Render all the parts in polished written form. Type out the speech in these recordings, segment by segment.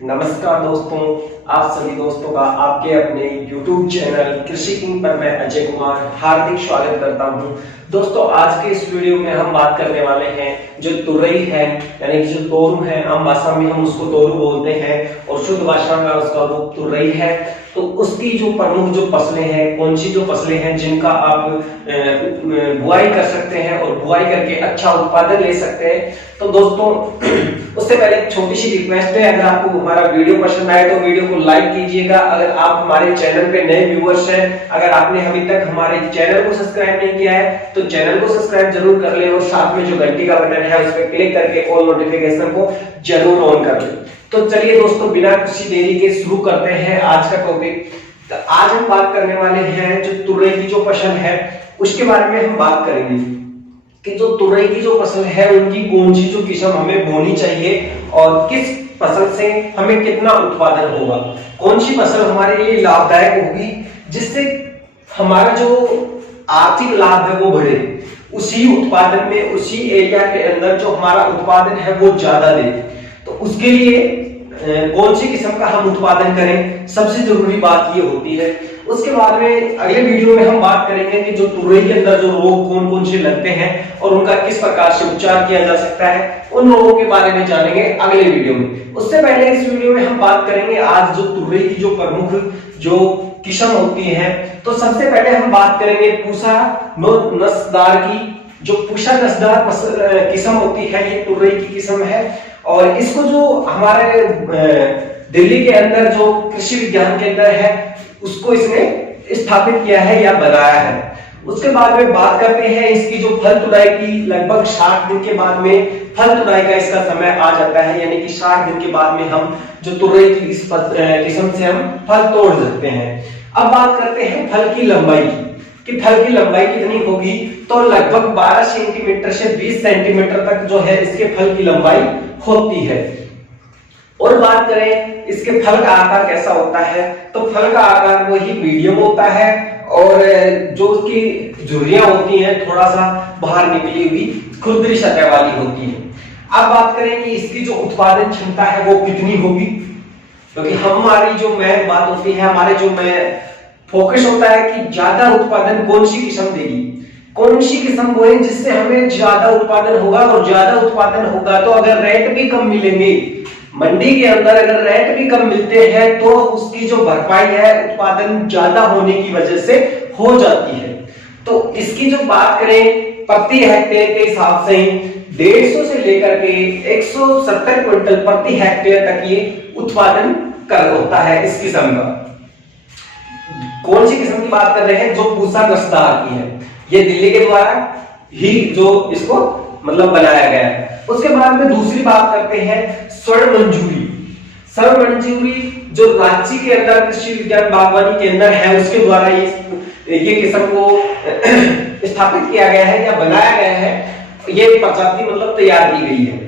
नमस्कार दोस्तों, आप सभी दोस्तों का आपके अपने YouTube चैनल कृषि किंग पर मैं अजय कुमार हार्दिक स्वागत करता हूं। दोस्तों, आज के इस वीडियो में हम बात करने वाले हैं जो तुरई है, यानी कि जो तोरू है, आम भाषा में हम उसको तोरू बोलते हैं और शुद्ध भाषा में उसका रूप तुरई है। तो उसकी जो प्रमुख जो फसलें हैं, कौन सी जो फसलें हैं जिनका आप बुआई कर सकते हैं और बुआई करके अच्छा उत्पादन ले सकते हैं। तो दोस्तों, उससे पहले एक छोटी सी रिक्वेस्ट है, अगर आपको हमारा वीडियो पसंद आए तो वीडियो को लाइक कीजिएगा। अगर आप हमारे चैनल पे नए व्यूअर्स हैं, अगर आपने अभी तक हमारे चैनल को सब्सक्राइब नहीं किया है तो चैनल को सब्सक्राइब जरूर कर लें और साथ में जो घंटी का बटन है उस पर क्लिक करके ऑल नोटिफिकेशन को जरूर ऑन कर लें। तो चलिए दोस्तों, बिना किसी देरी के शुरू करते हैं आज का टॉपिक। तो आज हम बात करने वाले हैं जो तुरई की जो फसल है उसके बारे में हम बात करेंगे कि जो तुरई की जो फसल है उनकी कौन सी जो किस्म हमें बोनी चाहिए और किस फसल से हमें कितना उत्पादन होगा, कौन सी फसल हमारे लिए लाभदायक होगी जिससे हमारा जो आर्थिक लाभ है वो बढ़े, उसी उत्पादन में उसी एरिया के अंदर जो हमारा उत्पादन है वो ज्यादा दे। तो उसके लिए कौन सी किस्म का हम उत्पादन करें, सबसे जरूरी बात ये होती है। उसके बाद में अगले वीडियो में हम बात करेंगे कि जो तुरई के अंदर जो रोग कौन कौन से लगते हैं और उनका किस प्रकार से उपचार किया जा सकता है, उन रोगों के बारे में जानेंगे अगले वीडियो में। उससे पहले इस वीडियो में हम बात करेंगे आज जो तुरई की जो प्रमुख जो किस्म होती है। तो सबसे पहले हम बात करेंगे पूसा नस्लदार की। जो पूसा नस्लदार किस्म होती है ये तुरई की किस्म है और इसको जो हमारे दिल्ली के अंदर जो कृषि विज्ञान केंद्र है उसको इसने स्थापित किया है या बनाया है। उसके बाद में बात करते हैं इसकी जो फल तुड़ाई की, लगभग 60 दिन के बाद में फल तुड़ाई का इसका समय आ जाता है, यानी कि 60 दिन के बाद में हम जो तुरई की इस किस्म से हम फल तोड़ सकते हैं। अब बात करते हैं फल की लंबाई की कि फल की लंबाई कितनी होगी। तो लगभग 12 सेंटीमीटर से 20 सेंटीमीटर तक जो है इसके फल की लंबाई होती है। और बात करें इसके फल का आकार कैसा होता है, तो फल का आकार वही मीडियम होता है और जो उसकी झुर्रियां होती हैं थोड़ा सा बाहर निकली हुई खुरदरी सतह वाली होती है। अब बात करें कि इसकी जो उत्पादन क्षमता है वो कितनी होगी, क्योंकि हमारी जो मेन बात होती है, हमारे जो फोकस होता है कि ज्यादा उत्पादन कौन सी किस्म देगी, कौन सी किस्म बोए जिससे हमें ज्यादा उत्पादन होगा। और ज्यादा उत्पादन होगा तो अगर रेट भी कम मिलेंगे मंडी के अंदर, अगर रेट भी कम मिलते हैं तो उसकी जो भरपाई है उत्पादन ज्यादा होने की वजह से हो जाती है। तो इसकी जो बात करें प्रति हेक्टेयर के हिसाब से 150 से लेकर के 170 क्विंटल प्रति हेक्टेयर तक ये उत्पादन कर होता है इस किस्म का। कौन सी किस्म की बात कर रहे हैं, जो पूसा नस्लदार की है, ये दिल्ली के द्वारा ही जो इसको मतलब बनाया गया है। उसके बाद में दूसरी बात करते हैं स्वर्ण मंजूरी। स्वर्ण मंजूरी जो रांची के अंदर कृषि विज्ञान बागवानी केंद्र है उसके द्वारा ये किस्म को स्थापित किया गया है या बनाया गया है। ये प्रजाति मतलब तैयार की गई है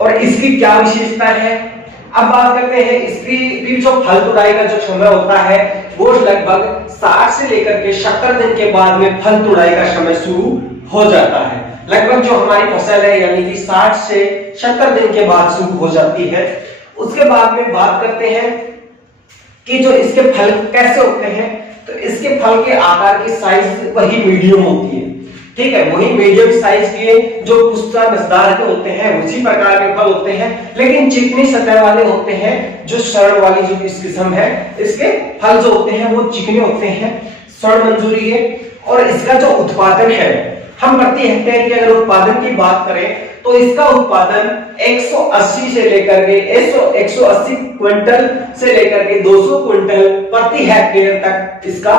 और इसकी क्या विशेषता है। अब बात करते हैं इसकी भी जो फल तुड़ाई का जो समय होता है वो लगभग 60 से लेकर के 70 दिन के बाद में फल तुड़ाई का समय शुरू हो जाता है। लगभग जो हमारी फसल है यानी कि 60 से 70 दिन के बाद शुरू हो जाती है। उसके बाद में बात करते हैं कि जो इसके फल कैसे होते हैं, तो इसके फल के आकार की साइज वही मीडियम होती है, ठीक है, वही मीडियम साइज के जो पूसा नस्लदार के होते हैं उसी प्रकार के फल होते हैं, लेकिन चिकनी सतह वाले होते हैं। जो स्वर्ण वाली जो इस किस्म है इसके फल जो होते हैं वो चिकने होते हैं, स्वर्ण मंजूरी है। और इसका जो उत्पादन है, हम प्रति हेक्टेयर के अगर उत्पादन की बात करें तो इसका उत्पादन 180 से लेकर के 180 क्विंटल से लेकर के 200 क्विंटल प्रति हेक्टेयर तक इसका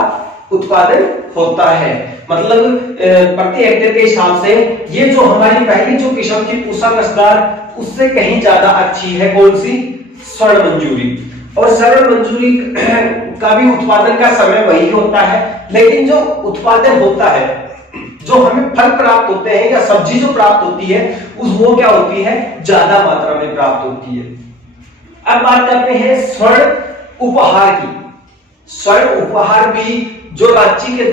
उत्पादन होता है। मतलब प्रति हेक्टेयर के हिसाब से ये जो हमारी पहली जो किस्म थी पूसा नस्लदार उससे कहीं ज्यादा अच्छी है। कौन सी? स्वर्ण मंजूरी। और स्वर्ण मंजूरी का भी उत्पादन का समय वही होता है, लेकिन जो उत्पादन होता है, जो हमें फल प्राप्त होते हैं या सब्जी जो प्राप्त होती है वो क्या होती है, ज्यादा मात्रा में प्राप्त होती है। अब बात करते हैं स्वर्ण उपहार की। स्वर्ण उपहार भी जो रांची के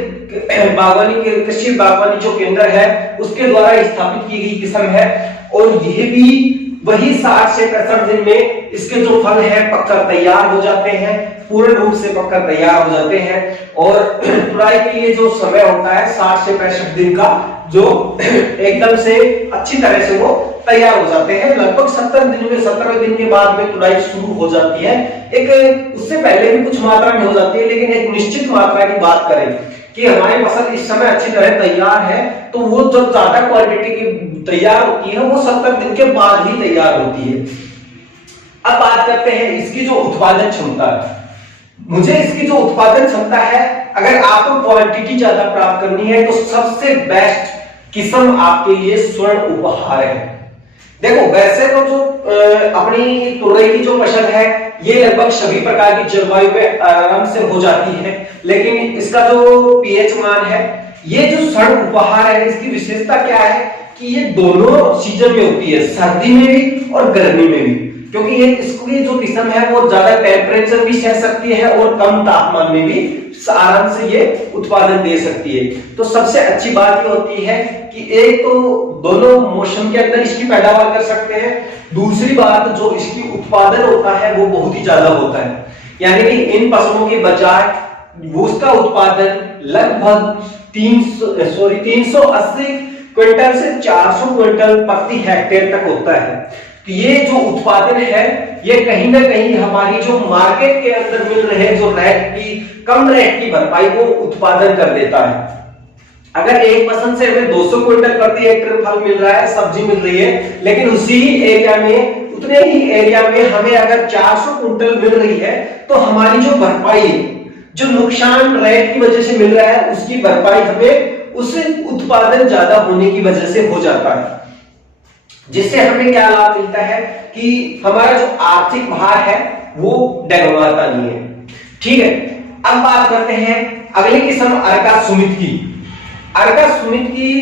बागवानी के कृषि बागवानी जो केंद्र है उसके द्वारा स्थापित की गई किस्म है और यह भी वही 60 से 65 दिन में इसके जो फल है पककर तैयार हो जाते हैं, पूर्ण रूप से पककर तैयार हो जाते हैं। और तुड़ाई के लिए जो समय होता है 60 से 65 दिन का, जो एकदम से अच्छी तरह से वो तैयार हो जाते हैं। लगभग 70 दिन में 17वें दिन के बाद में तुड़ाई शुरू हो जाती है। एक उससे पहले भी कुछ मात्रा में हो जाती है, लेकिन एक निश्चित मात्रा की बात करें कि हमारी फसल इस समय अच्छी तरह तैयार है, तो वो जो ज्यादा क्वांटिटी की तैयार होती है वो 70 दिन के बाद ही तैयार होती है। अब बात करते हैं इसकी जो उत्पादन क्षमता है। मुझे इसकी जो उत्पादन क्षमता है, अगर आपको क्वांटिटी ज्यादा प्राप्त करनी है तो सबसे बेस्ट किस्म आपके लिए स्वर्ण उपहार है। देखो वैसे तो जो अपनी तुरई की जो फसल है ये लगभग सभी प्रकार की जलवायु में आराम से हो जाती है, लेकिन इसका जो पीएच मान है, ये जो स्वर्ण उपहार है इसकी विशेषता क्या है कि ये दोनों सीजन में होती है, सर्दी में भी और गर्मी में भी। क्योंकि ये इसकी जो किस्म है वो ज्यादा टेम्परेचर भी सह सकती है और कम तापमान में भी आराम से ये उत्पादन दे सकती है। तो सबसे अच्छी बात ये होती है कि एक तो दोनों मौसम के अंदर इसकी पैदावार कर सकते हैं, दूसरी बात जो इसकी उत्पादन होता है वो बहुत ही ज्यादा होता है। यानी कि इन फसलों के बजाय उसका उत्पादन लगभग 380 क्विंटल से 400 क्विंटल प्रति हेक्टेयर तक होता है। तो ये जो उत्पादन है ये कहीं ना कहीं हमारी जो मार्केट के अंदर मिल रहे जो रेट की कम रेट की भरपाई को उत्पादन कर देता है। अगर एक फसल से हमें 200 क्विंटल प्रति हेक्टेयर फल मिल रहा है, सब्जी मिल रही है, लेकिन उसी एरिया में उतने ही एरिया में हमें अगर 400 क्विंटल मिल रही है तो हमारी जो भरपाई, जो नुकसान रेट की वजह से मिल रहा है उसकी भरपाई हमें उस उत्पादन ज्यादा होने की वजह से हो जाता है। जिससे हमें क्या लाभ मिलता है कि हमारा जो आर्थिक भार है वो डगमगाता नहीं है। ठीक है, अब बात करते हैं अगली किस्म अर्का सुमित की। अर्का सुमित की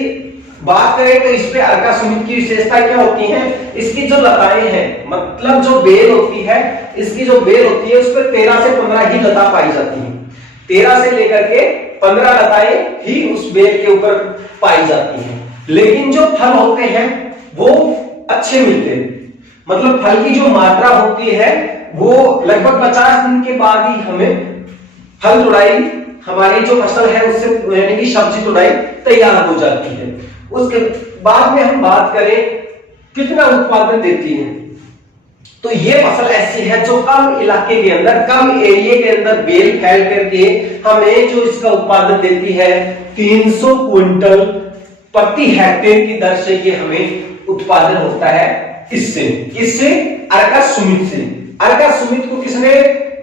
बात करें तो इस पे अर्का सुमित की विशेषता क्या होती है, इसकी जो लताएं हैं, मतलब जो बेल होती है, इसकी जो बेल होती है उस पर 13 से 15 ही लता पाई जाती है। 13 से लेकर के 15 लताएं ही उस बेल के ऊपर पाई जाती हैं। लेकिन जो फल होते हैं वो अच्छे मिलते हैं, मतलब फल की जो मात्रा होती है वो लगभग 50 दिन के बाद ही हमें फल तुड़ाई, हमारी जो फसल है उससे यानी कि सब्जी तुड़ाई तैयार हो जाती है। उसके बाद में हम बात करें कितना उत्पादन देती है, तो ये फसल ऐसी है जो कम इलाके के अंदर, कम एरिया के अंदर बेल फैल करके हमें जो इसका उत्पादन देती है 300 क्विंटल प्रति हेक्टेयर की दर से ये हमें उत्पादन होता है। इससे अर्का सुमित से। अर्का सुमित को किसने,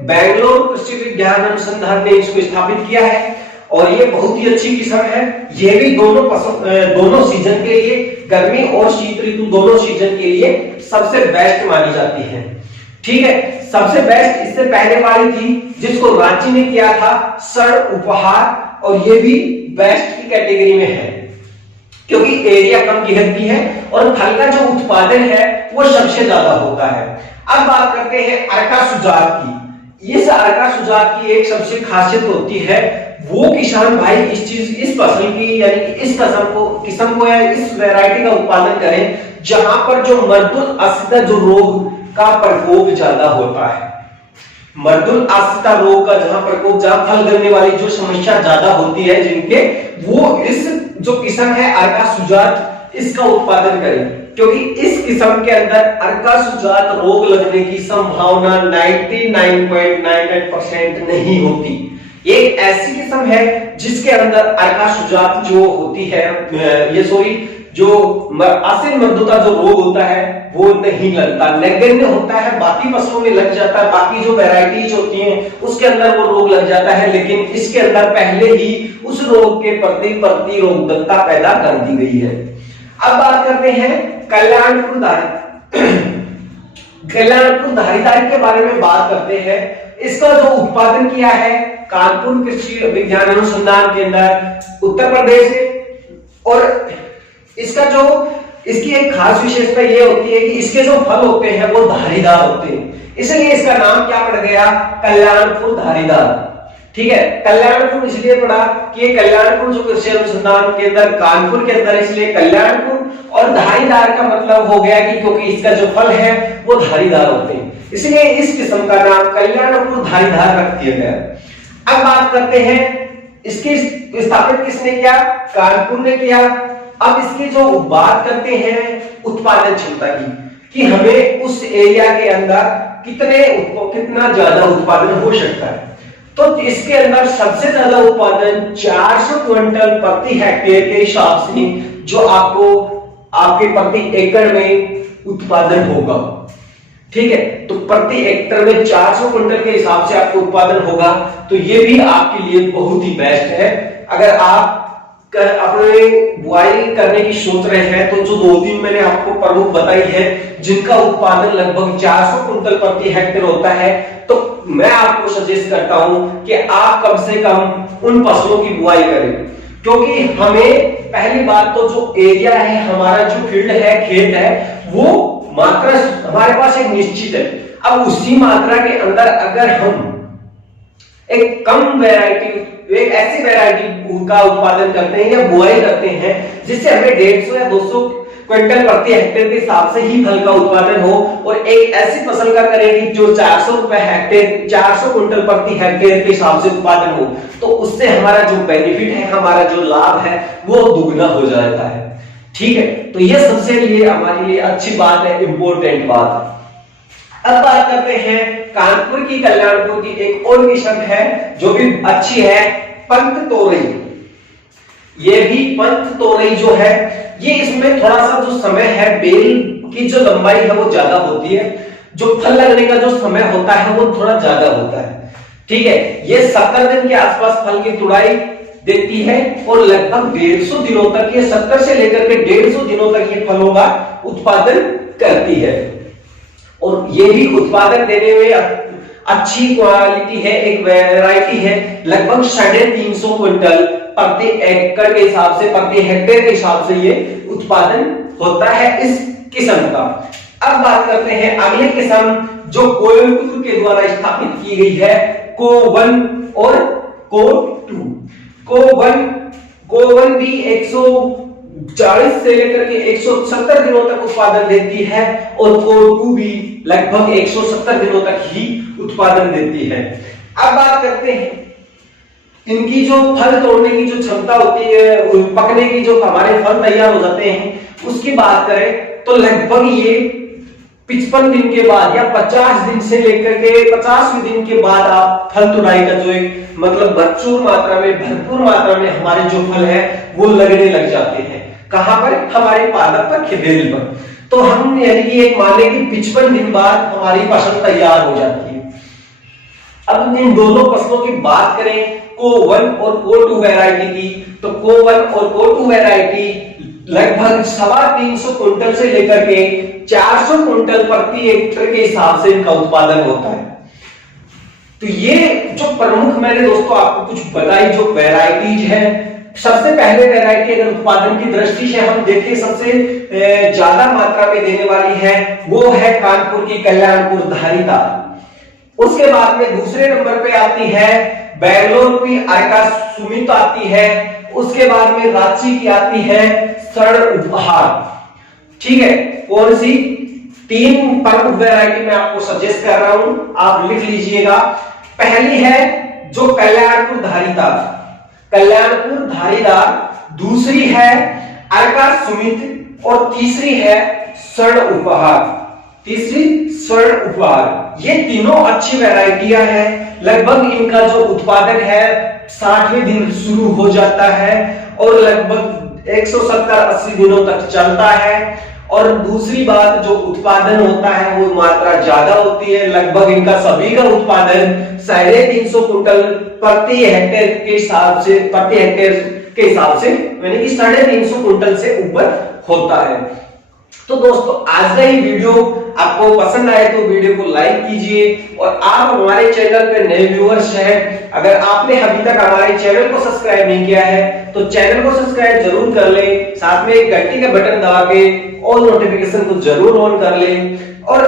बेंगलोर कृषि विज्ञान अनुसंधान ने इसको स्थापित किया है और ये बहुत ही अच्छी किस्म है। ये भी दोनों सीजन के लिए, गर्मी और शीत ऋतु दोनों सीजन के लिए सबसे बेस्ट मानी जाती है। ठीक है, सबसे बेस्ट इससे पहले वाली थी जिसको रांची ने किया था स्वर्ण उपहार, और ये भी बेस्ट की कैटेगरी में है क्योंकि एरिया कम घेरती है और फल का जो उत्पादन है वो सबसे ज्यादा होता है। अब बात करते हैं अर्का सुजात की। इस अर्का सुजात की एक सबसे खासियत होती है, वो किसान भाई इस फसल की यानी कि इस किस्म को या इस वैरायटी का उत्पादन करें जहां पर जो मर्दुल आसिता जो रोग का प्रकोप ज्यादा होता है। मर्दुल आसिता रोग का जहां प्रकोप, जहां फल गिरने वाली जो समस्या ज्यादा होती है जिनके, वो इस जो किस्म है अर्का सुजात, इसका उत्पादन करें क्योंकि इस किस्म के अंदर अर्का सुजात रोग लगने की संभावना 99.98% नहीं होती। एक ऐसी किस्म है जिसके अंदर अर्का सुजात जो होती है, जो आसिन मर्दुता जो रोग होता है वो नहीं लगता, नगण्य होता है। बाकी फसलों में लग जाता है, बाकी जो वैरायटीज होती हैं उसके अंदर वो रोग लग जाता है, लेकिन इसके अंदर पहले ही उस रोग के प्रति प्रतिरोधकता पैदा कर दी गई है। अब बात करते हैं कल्याणपुर धारीदार के बारे में बात करते हैं। इसका जो उत्पादन किया है कानपुर कृषि विज्ञान अनुसंधान केंद्र उत्तर प्रदेश से, और इसकी एक खास विशेषता ये होती है कि इसके जो फल होते हैं वो धारीदार होते हैं, इसलिए इसका नाम क्या पड़ गया, कल्याणपुर धारीदार। ठीक है, कल्याणपुर इसलिए पड़ा कि ये कल्याणपुर जो कृषि अनुसंधान केंद्र कानपुर के अंदर, इसलिए कल्याणपुर। और धारीदार का मतलब हो गया कि क्योंकि इसका जो फल है वो धारीदार होते हैं, इसलिए इस किस्म का नाम कल्याणपुर धारीदार रख दिया गया। अब बात करते हैं इसकी स्थापित किसने किया? कानपुर ने किया। अब इसकी जो बात करते हैं उत्पादन क्षमता की, कि हमें उस एरिया के अंदर कितना ज्यादा उत्पादन हो सकता है। तो इसके अंदर सबसे ज्यादा उत्पादन 400 क्विंटल प्रति हेक्टेयर के हिसाब से जो आपके प्रति एकड़ में उत्पादन होगा। ठीक है, तो प्रति हेक्टेयर में 400 क्विंटल के हिसाब से आपको उत्पादन होगा, तो ये भी आपके लिए बहुत ही बेस्ट है। अगर आप अपने बुआई करने की सोच रहे हैं तो जो 2-3 मैंने आपको प्रमुख बताई है जिनका उत्पादन लगभग 400 क्विंटल प्रति हेक्टेयर होता है, तो मैं आपको सजेस्ट करता हूं कि आप कम से कम उन फसलों की बुआई करें। क्योंकि हमें पहली बात तो जो एरिया है, हमारा जो फील्ड है, खेत है, वो मात्रा हमारे पास एक निश्चित है। अब उसी मात्रा के अंदर अगर हम एक कम वैरायटी, एक ऐसी वैरायटी का उत्पादन करते हैं या बुआई करते हैं जिससे हमें 150 या 200 क्विंटल प्रति हेक्टेयर के हिसाब से ही फल का उत्पादन हो, और एक ऐसी फसल का करेंगे जो 400 रुपए हेक्टेयर, 400 क्विंटल प्रति हेक्टेयर के हिसाब से उत्पादन हो, तो उससे हमारा जो बेनिफिट है, हमारा जो लाभ है, वो दुगना हो जाता है। ठीक है, तो ये सबसे लिए हमारे लिए अच्छी बात है, इंपॉर्टेंट बात। अब बात करते हैं कानपुर की, कल्याणपुर की एक और किस्म है जो भी अच्छी है, पंत तोरई। ये भी पंत तोरई जो है, ये इसमें थोड़ा सा जो समय है, बेल की जो लंबाई है वो ज्यादा होती है, जो फल लगने का जो समय होता है वो थोड़ा ज्यादा होता है। ठीक है, ये 70 दिन के आसपास फल की तुड़ाई देती है और लगभग 150 दिनों तक, ये 70 से लेकर के 150 दिनों तक ये फलों का उत्पादन करती है। और ये भी उत्पादन देने में अच्छी क्वालिटी है, एक वैरायटी है, लगभग 350 क्विंटल प्रति एकड़ के हिसाब से, प्रति हेक्टेयर के हिसाब से ये उत्पादन होता है इस किस्म का। अब बात करते हैं अगले किस्म जो कोयम्बटूर के द्वारा स्थापित की गई है, को1 और को2। को1 भी 140 से लेकर के 170 दिनों तक उत्पादन देती है, और को2 भी लगभग 170 दिनों तक ही उत्पादन देती है। अब बात करते हैं इनकी जो फल तोड़ने की जो क्षमता होती है, पकने की जो हमारे फल तैयार हो जाते हैं, उसकी बात करें तो लगभग ये 55 दिन के बाद या 50 दिन से लेकर के 50वें दिन के बाद आप फल तुड़ाई का जो एक मतलब भरपूर मात्रा में हमारे जो फल है वो लगने लग जाते हैं। कहां पर? हमारे पादप पर, खेबेल पर। तो हम यानी कि एक मान लें कि 55 दिन बाद हमारी फसल तैयार हो जाती है। अब इन दोनों फसलों की बात करें, को1 और को2 वैरायटी की, तो को1 और को2 वैरायटी लगभग 350 क्विंटल से लेकर के 400 क्विंटल प्रति हेक्टेयर के हिसाब से इनका उत्पादन होता है। तो ये जो प्रमुख मैंने दोस्तों आपको कुछ बताई जो वैरायटीज है, सबसे पहले वैरायटी अगर उत्पादन की दृष्टि से हम देखें सबसे ज्यादा मात्रा में देने वाली है वो है कानपुर की कल्याणपुर धारीदार। उसके बाद में दूसरे नंबर पे आती है बेंगलोर की अर्का सुमित आती है। उसके बाद में रांची की आती है स्वर्ण उपहार। ठीक है, कौन सी? 3 प्रमुख वैरायटी मैं आपको सजेस्ट कर रहा हूं, आप लिख लीजिएगा। पहली है जो कल्याणपुर धारीदार, दूसरी है अर्का सुमित और तीसरी है स्वर्ण उपहार। ये तीनों अच्छी वैरायटियां हैं। लगभग इनका जो उत्पादन है 60वें दिन शुरू हो जाता है और लगभग 170-80 दिनों तक चलता है। और दूसरी बात, जो उत्पादन होता है वो मात्रा ज्यादा होती है। लगभग इनका सभी का उत्पादन 350 क्विंटल प्रति हेक्टेयर के हिसाब से, यानी कि 350 क्विंटल से ऊपर होता है। तो दोस्तों आज का ये वीडियो आपको पसंद आए तो वीडियो को लाइक कीजिए, और आप हमारे चैनल पे नए व्यूअर्स हैं, अगर आपने अभी तक हमारे चैनल को सब्सक्राइब नहीं किया है तो चैनल को सब्सक्राइब जरूर कर लें, साथ में एक घंटी का बटन दबा के ऑल नोटिफिकेशन को जरूर ऑन कर लें। और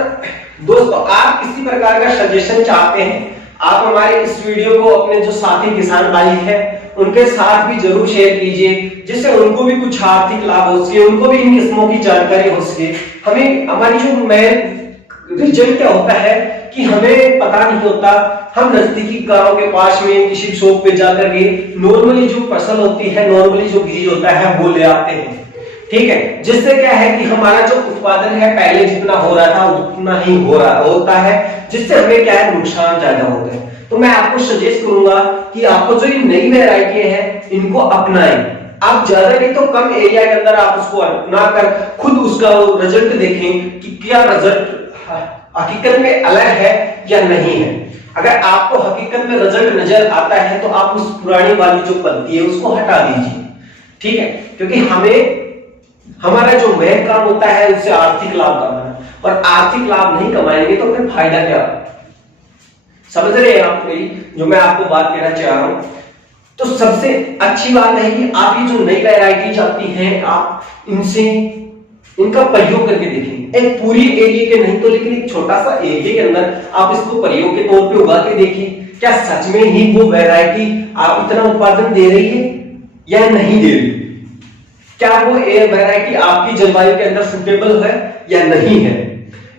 दोस्तों आप किसी प्रकार का सजेशन चाहते हैं, आप हमारे इस वीडियो को अपने जो साथी किसान भाई हैं उनके साथ भी जरूर शेयर कीजिए, जिससे उनको भी कुछ आर्थिक लाभ हो सके, उनको भी इन किस्मों की जानकारी हो सके। हमें हमारी जो मेन रिजल्ट क्या होता है कि हमें पता नहीं होता, हम नजदीकी गांव के पास में किसी शॉप पे जाकर के नॉर्मली जो फसल होती है, नॉर्मली जो बीज होता है वो ले आते हैं, ठीक है। जिससे क्या है कि हमारा जो उत्पादन है पहले जितना हो रहा था उतना ही होता है, जिससे हमें क्या है नुकसान ज्यादा होते हैं। तो मैं आपको सजेस्ट करूंगा कि आपको जो ये नई वैरायटी है इनको अपनाएं। आप ज्यादा नहीं तो कम एरिया के अंदर आप उसको अपना कर खुद उसका रिजल्ट देखें कि क्या रिजल्ट हकीकत में अलग है या नहीं है। अगर आपको हकीकत में रिजल्ट नजर आता है तो आप उस पुरानी वाली जो पद्धति है उसको हटा दीजिए, ठीक है। क्योंकि हमारा जो मेन काम होता है उससे आर्थिक लाभ कमाना, और आर्थिक लाभ नहीं कमाएंगे तो फिर फायदा क्या? समझ रहे हैं आप मेरी जो मैं आपको बात कहना चाह रहा हूं? तो सबसे अच्छी बात है कि आप ये जो नई वैरायटी आती हैं आप इनका प्रयोग करके देखें। एक पूरी एरिया के नहीं तो लेकिन एक छोटा सा एरिया के अंदर आप इसको प्रयोग के तौर पे उगा के देखें, क्या सच में ही वो वैरायटी आप इतना उत्पादन दे रही है या नहीं दे रही, क्या वो वैरायटी आपकी जलवायु के अंदर सुटेबल है या नहीं है।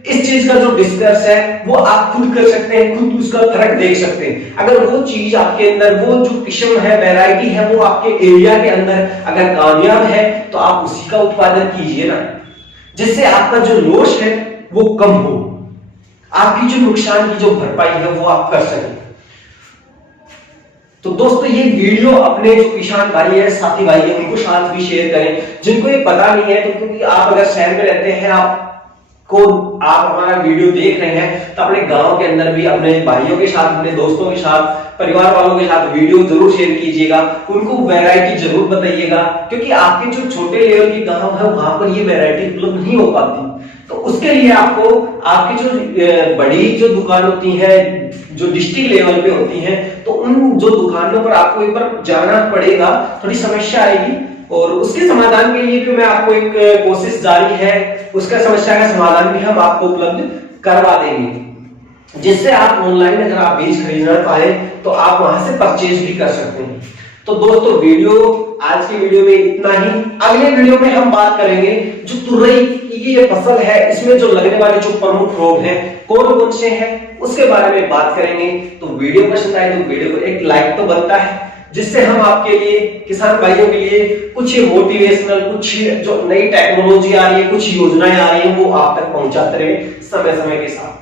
इस चीज का जो डिस्कस है वो आप खुद कर सकते हैं, खुद उसका फर्क देख सकते हैं। अगर वो चीज आपके अंदर, वो जो किस्म है, वैरायटी है, वो आपके एरिया के अंदर अगर कामयाब है तो आप उसी का उत्पादन कीजिए ना, जिससे आपका जो लॉस है वो कम हो, आपकी जो नुकसान की जो भरपाई है वो आप कर सकें। तो दोस्तों ये वीडियो अपने जो किसान भाई है, साथी भाई है, उनको साथ भी शेयर करें जिनको ये पता नहीं है। तो क्योंकि आप अगर शहर में रहते हैं, आप हमारा वीडियो देख रहे हैं, तो अपने गांव के अंदर भी अपने भाइयों के साथ, अपने दोस्तों के साथ, परिवार वालों के साथ वीडियो जरूर शेयर कीजिएगा, उनको वैरायटी जरूर बताइएगा। क्योंकि आपके जो छोटे लेवल के गांव है वहां पर ये वैरायटी उपलब्ध नहीं हो पाती, तो उसके लिए आपको आपकी जो बड़ी जो दुकान होती है, जो डिस्ट्रिक्ट लेवल पे होती हैं, तो उन जो दुकानों पर आपको एक बार जाना पड़ेगा, थोड़ी समस्या आएगी, और उसके समाधान के लिए भी मैं आपको एक कोशिश जारी है, उसका समस्या का समाधान भी हम आपको उपलब्ध करवा देंगे, जिससे आप ऑनलाइन अगर आप बीज खरीदना चाहे तो आप वहां से परचेज भी कर सकते हैं। तो दोस्तों आज की वीडियो में इतना ही। अगले वीडियो में हम बात करेंगे जो तुरई की ये फसल है, इसमें जो लगने वाले जो प्रमुख रोग हैं कौन कौन से हैं उसके बारे में बात करेंगे। तो वीडियो पसंद आए तो वीडियो को एक लाइक तो बनता है, जिससे हम आपके लिए, किसान भाइयों के लिए कुछ मोटिवेशनल, कुछ जो नई टेक्नोलॉजी आ रही है, कुछ योजनाएं आ रही है, वो आप तक पहुंचाते रहे समय समय के साथ।